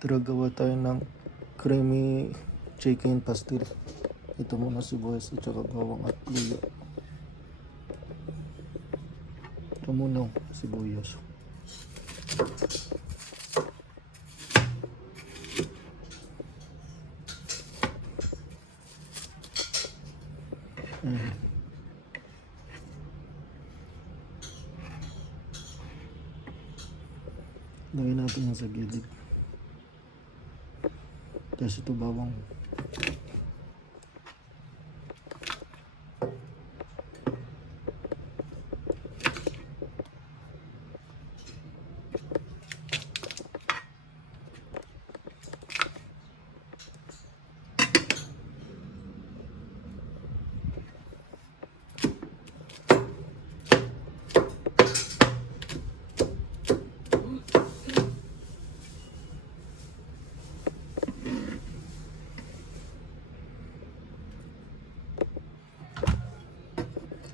Tara, gawa tayo ng creamy chicken pastel. Ito muna sibuyas at saka bawang at luya. Ito muna sibuyas. Lagyan natin yan sa gilid. Tapos ito bawang.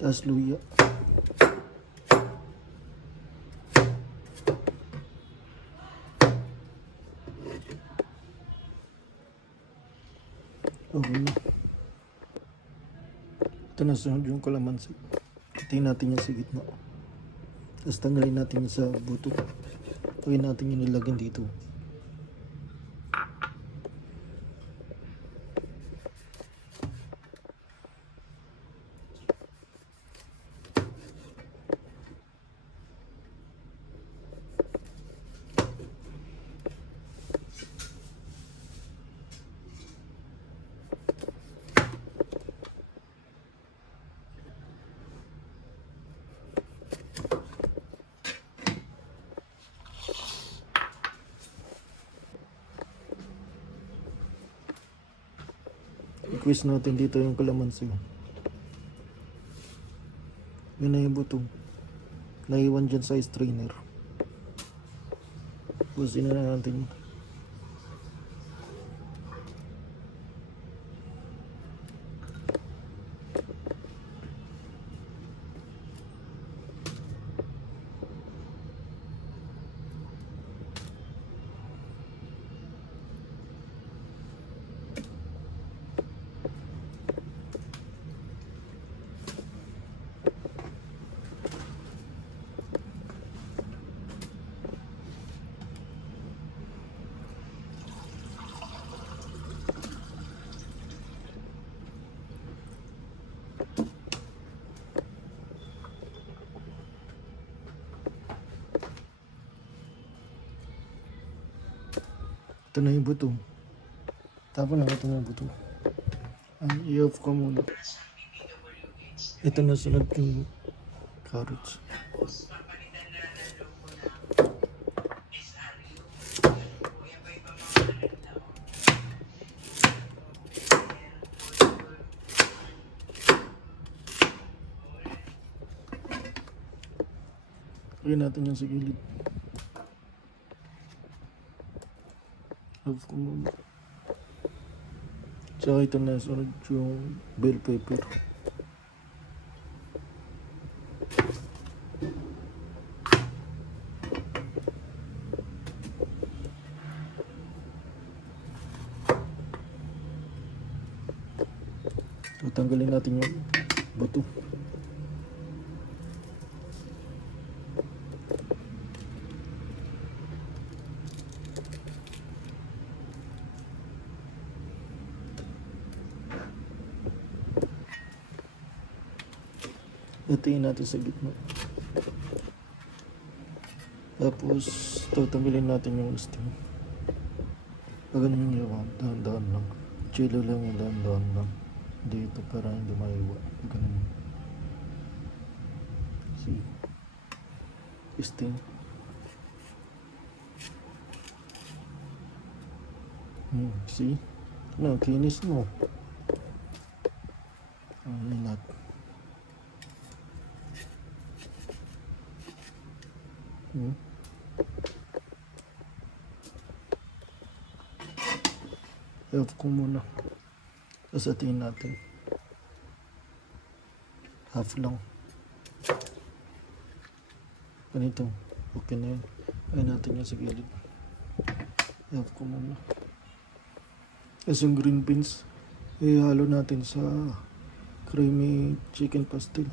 Tapos luya. Okay na. Ito na sunod yung kalamansi. Tingnan natin yan sa gitna. Tapos tanggalin natin yan sa buto. Pagin natin yung nilagyan dito. I-squeeze natin dito yung kalamansi. Yun na yung buto. Naiwan dyan sa strainer. Busin na natin. Ito na yung buto. Tapos na ito na yung buto. I-off ko muna. Ito na sunod yung carrots. Lagyan natin yung sa gilid. Off ko muna. Tsaka ito na sunod yung bell pepper. Tanggalin natin yung buto. Hatiin natin sa gitna. Tapos tatanggalin natin yung stem. Pag ganun yung dahan-dahan lang. Chilo lang yung dahan-dahan lang. Dito para hindi maiwa. Ganun. See? Stem. See? No, kinis mo. Linat. I-off ko muna. Sasatiin natin. Half lang. Ganito. Okay na yun. Ayun natin yan sa gilid. i-off ko muna. Tapos yung green beans, ihalo natin sa creamy chicken pastel.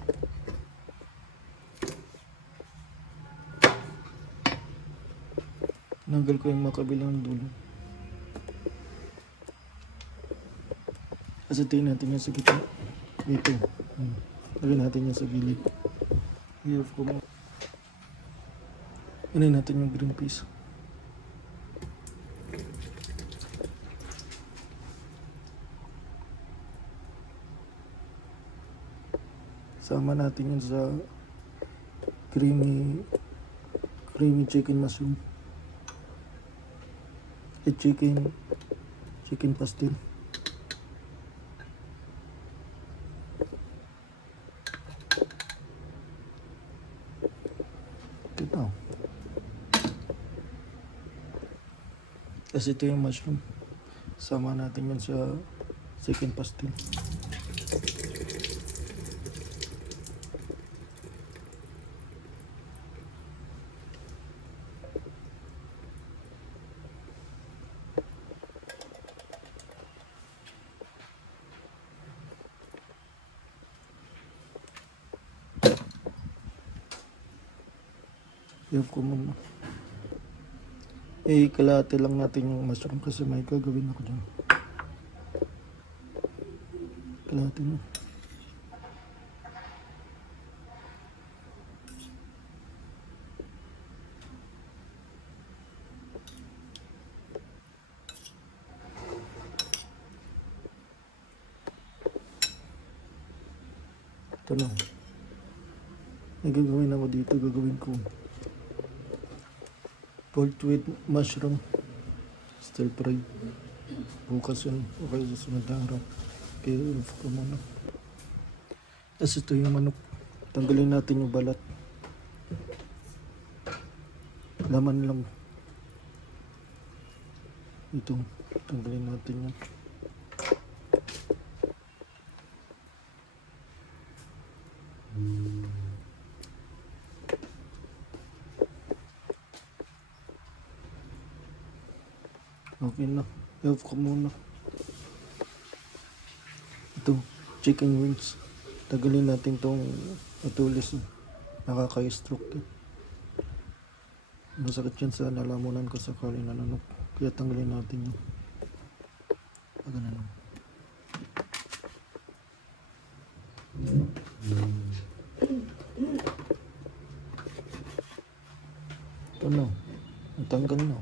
Nanggal ko yung makabilang dulo. Asatiin natin yan sa gitna. Dito. Lagyan natin yan sa gilid. I-off ko mo. Inayin natin yung green peas. Sama natin yan sa creamy chicken mushroom. Chicken pastel. Ito. Kasi ito yung mushroom. Sama natin yan sa chicken pastel. I-off ko muna. Kalahati lang natin yung mushroom kasi may gagawin ako dyan. Kalahati mo. Ito lang. May gagawin ako dito. Gagawin ko pork with mushroom stir fry. Bukas yun. Okay, sa sunod na araw. Kaya i-off ko muna. Tapos ito yung manok. Tanggalin natin yung balat. Laman lang. Ito. Tanggalin natin yun. Okay na. I-off ko muna. Ito, chicken wings. Tagalin natin tong matulis. Nakaka-stroke to. Masakit yan sa lalamunan ko sakali nananok. Kaya tanggalin natin yun. Pag ganun. Ito na. Natanggal na.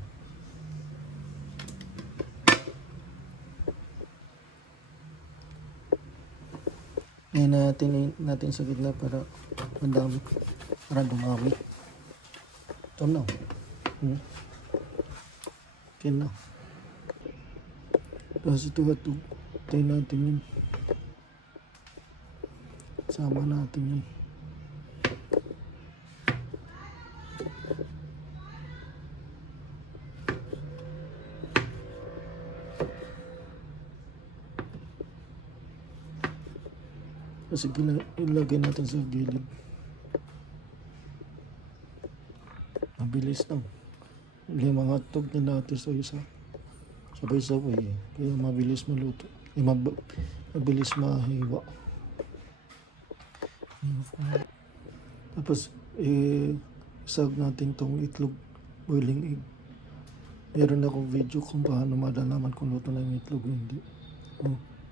Ngayon natin sa gitna para madami. Para dumami. Ito na. Okay na. Tapos ito tayo natin yun. Sama natin yun. Kasi ilagay natin sa gilid. Mabilis lang. Yung mga hotdog na natin sa isa. Sabay-sabay eh. Kaya mabilis maluto. Mabilis mahiwa. Tapos, isag natin tong itlog. Boiling egg. Meron akong video kung paano malalaman kung luto na yung itlog o hindi.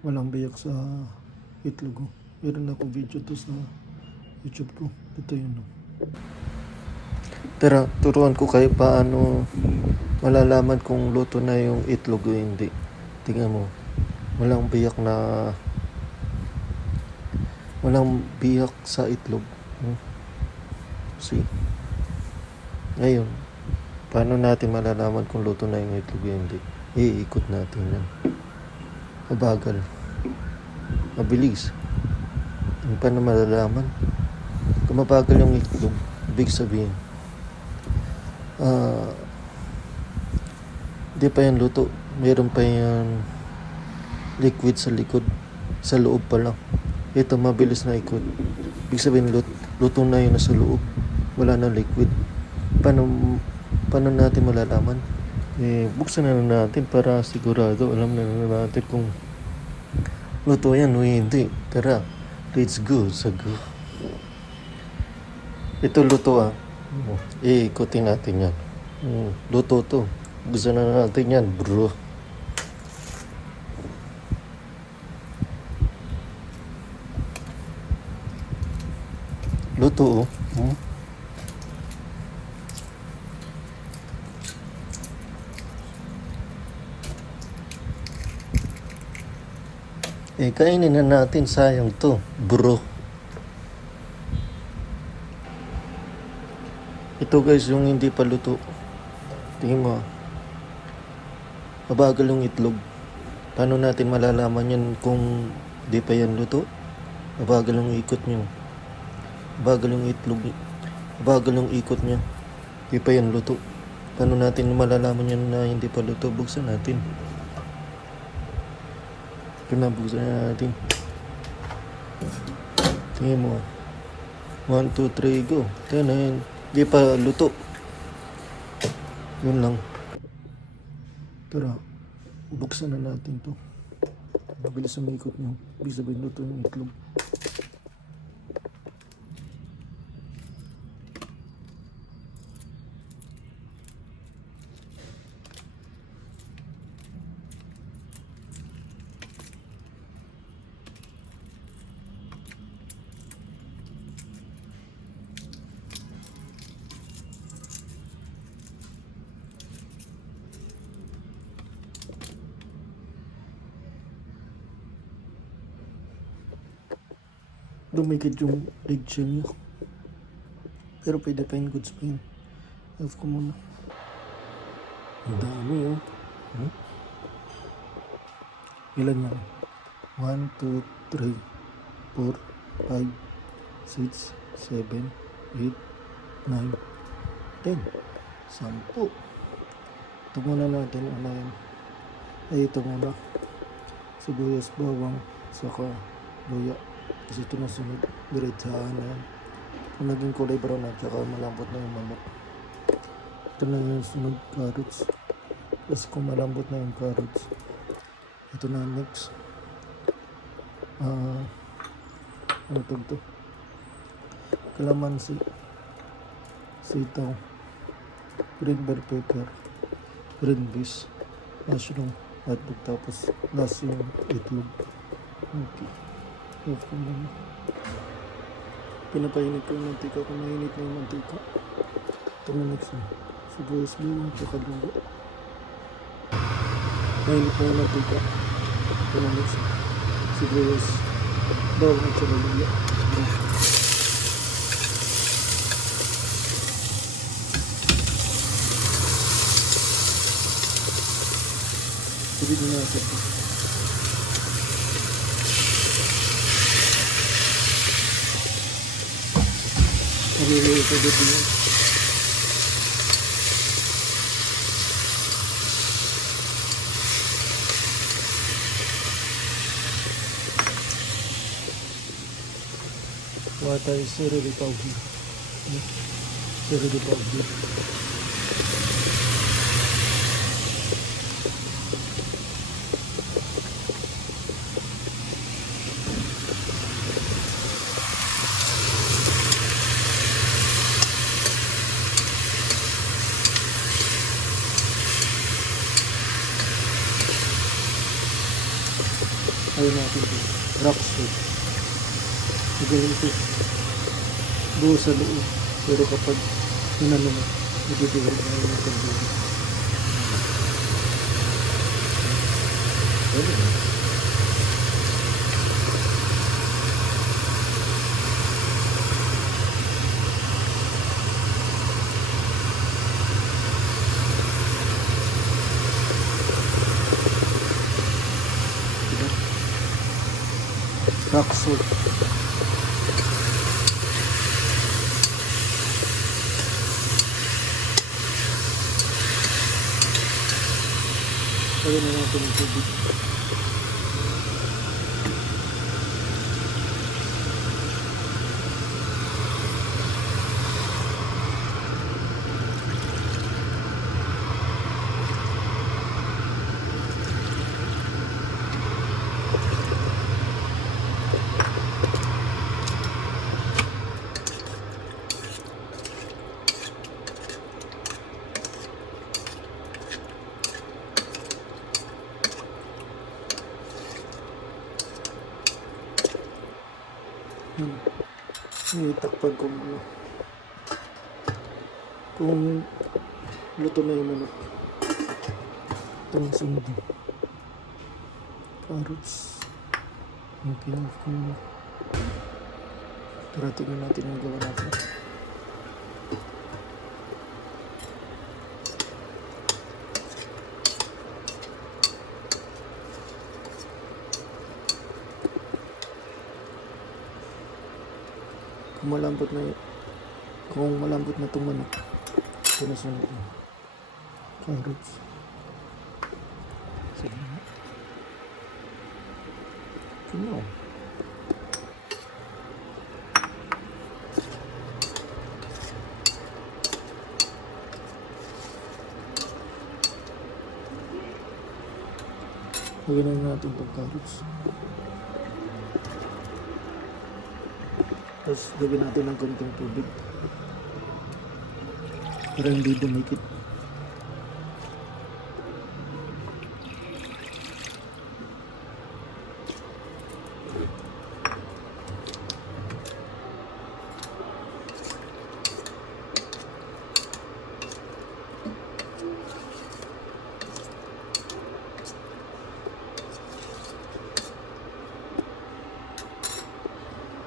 Walang biyak sa itlog. Meron ako video to sa YouTube ko. Ito yun. Tara, turuan ko kayo paano malalaman kung luto na yung itlog o hindi. Tingnan mo. Walang biyak sa itlog. See? Ngayon, paano natin malalaman kung luto na yung itlog o hindi? Iikot natin yan. Mabagal. Mabilis. Paano malalaman? Kung mabagal yung itlog, ibig sabihin, di pa yan luto. Meron pa yan liquid sa likod. Sa loob pa lang. Ito, mabilis na ikot. Ibig sabihin, luto na yun nasa loob. Wala na liquid. Paano natin malalaman? Buksan na lang natin para sigurado alam na natin kung luto yan o hindi. Tara, let's go sa go. Ito luto ikutin natin yan. Luto to. Buksan na natin yan, bro. Luto kainin na natin, sayang to, bro. Ito guys, yung hindi pa luto. Tingin mo, mabagal yung itlog. Paano natin malalaman yan kung di pa yan luto? Mabagal yung ikot nyo. Mabagal yung itlog. Mabagal yung ikot nyo. Di pa yan luto. Paano natin malalaman yan na hindi pa luto? Buksan natin. Buksan natin. Tingin mo. 1, 2, 3, go. Tanan. Di pa luto. Yun lang. Tara, buksan na natin to. Mabilis ang ikot nyo. Ibig sabihin luto yung itlog. Dumikit yung eggshell nyo. Pero pwede pa yung goods pa yun. Off ko muna. Ang dami Ilan yan? 1, 2, 3, 4, 5, 6, 7, 8, 9, 10. 10. Ito muna natin. Ano yan? Ito muna. Sibuyas, bawang, saka luya. Kasi ito na sunod, diretsahan na yan. Kung naging kulay brown at saka malambot na yung manok. Ito na yung sunod, carrots. Tapos kung malambot na yung carrots, ito na next. Ano to? Kalamansi, sitaw, green bell pepper, green beans, mushroom, hotdog, tapos last yung itlog. Okay. Pinapainit ko yung mantika kung mainit na yung mantika. Ito na next sibuyas, bawang, tsaka luya. Mainit na yung mantika. Ito na next sibuyas, bawang, tsaka luya. Sabi na natin ito. Maluluto sa gabi yan. Wata is serili powder. Serili powder. Ayun natin ito. Rock salt. Magaling ito. Buo sa loob. Pero kapag inano mo, nagtitiwag na yung pagbuo. Pwede ba? Rock salt. Lagyan na natin yung tubig. Itakpan ko muna. Kung luto na yung manok, ito ang sunod. Carrots. Okay, off ko muna. Tara, tingnan natin ang gawa natin. Kung malambot na itong manok, ito na sunod na. Carrots. Sige na. Ito na. Lagyan na natin itong carrots. Tapos lagyan natin ng konting tubig para hindi dumikit.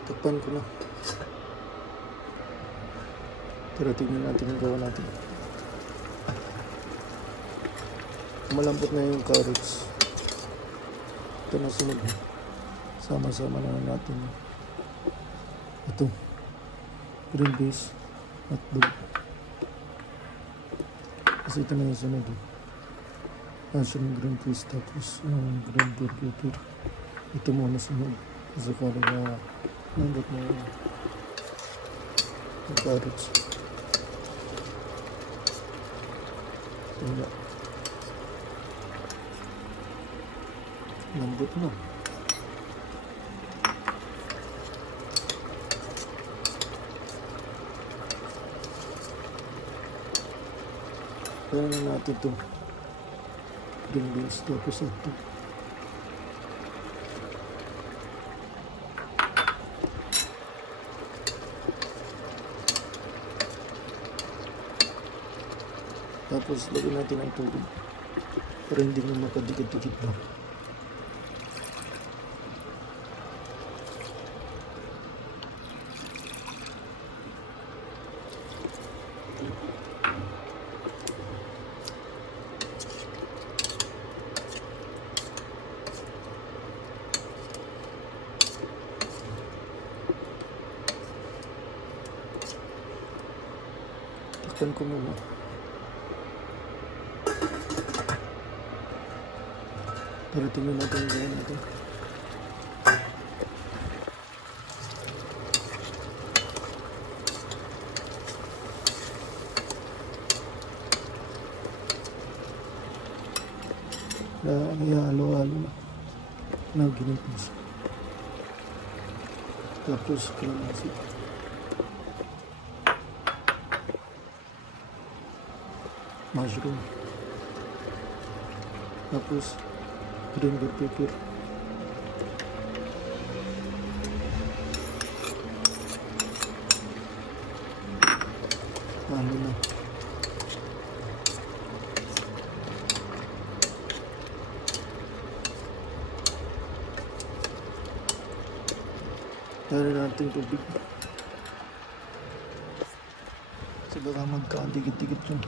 Takpan ko na. Tara, tignan natin ang gawa natin. Malambot na yung carrots. Ito na sunod. Sama-sama na natin. Ito. Green beans. Hotdog. Kasi ito na yung sunod. Yung green peas tapos yung green bell pepper. Ito muna sunod. Kasi kala na lambot na yung carrots. Wala. Lambot na. Kaya na natin ito. Green beans tapos ito. Tapos lagyan natin ang tubig para hindi nyo makadikit-dikit na. Takpan ko muna. Pero tingnan natin yung gawin natin. Ihalo-halo na ginipis. Tapos kalamansi. Mushroom. Tapos green bell pepper. Halo na. Tara natin tubig. Kasi baka magkadikit-dikit yun.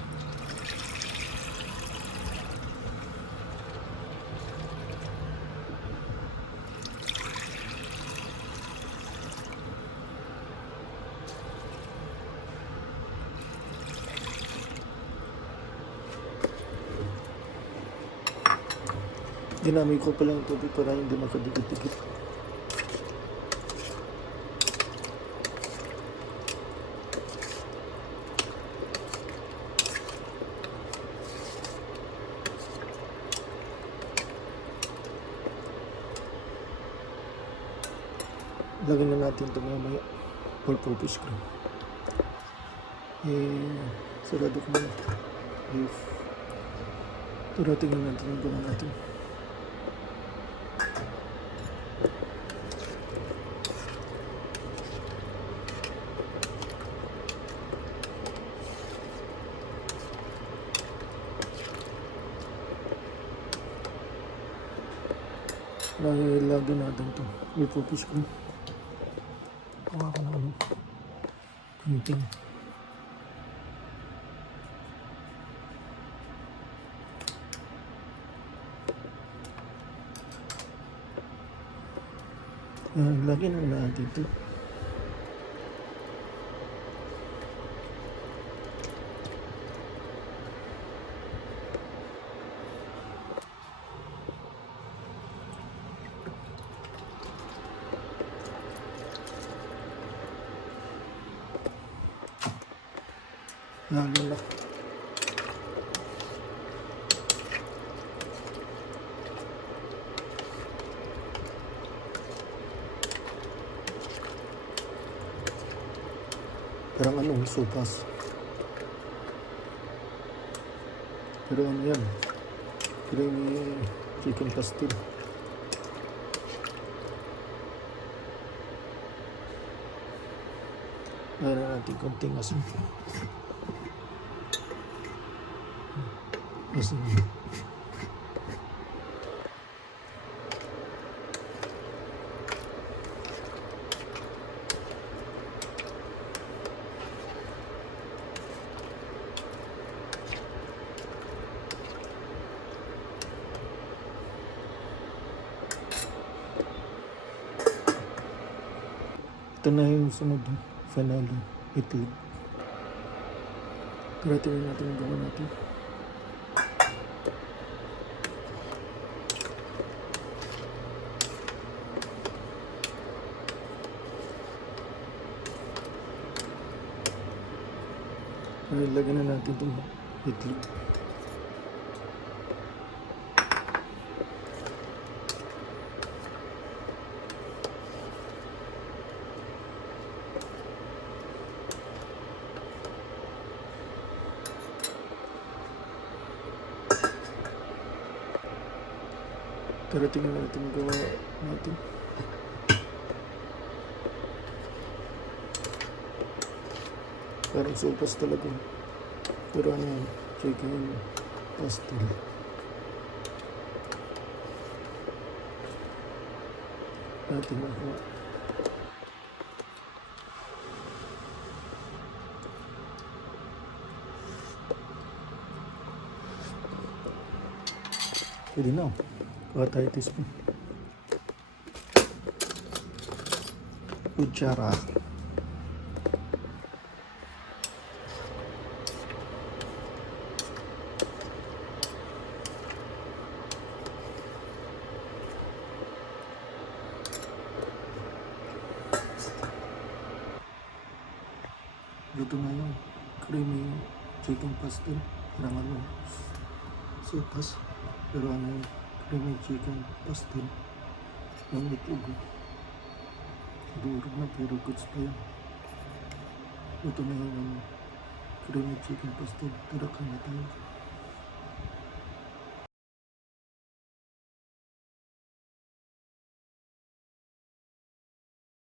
Ginamit ko pa lang tubig para hindi makadikit-dikit. Lagyan na natin ito mamaya. All-purpose cream. Sarado ko muna. Beef. Tara, tingnan natin ang gawa natin. Lagi natin to. Ipupis ko. Kuha ko na ano. Kunting. Lagyan na natin ito. Lagyan na. Parang anong sopas. Pero ano yan? Creamy chicken pastel. Ayan natin konting asin. Asin. Ito na yung sunod, finale, itlog. Gratin natin yung gawa natin. Lagyan na natin itong itlog. Tara, tingnan natin gawa natin. Parang sopas talaga. Pero ano yan, chicken pastel. Natin makuha. Pwede na. Kuha tayo teaspoon. Kutsara. Luto na yung creamy chicken pastel. Parang ano, sopas. Pero ano yung creamy chicken pastel. Yung itlog. Durog na pero goods pa yan. Luto na yung creamy chicken pastel. Tara, kaya tayo.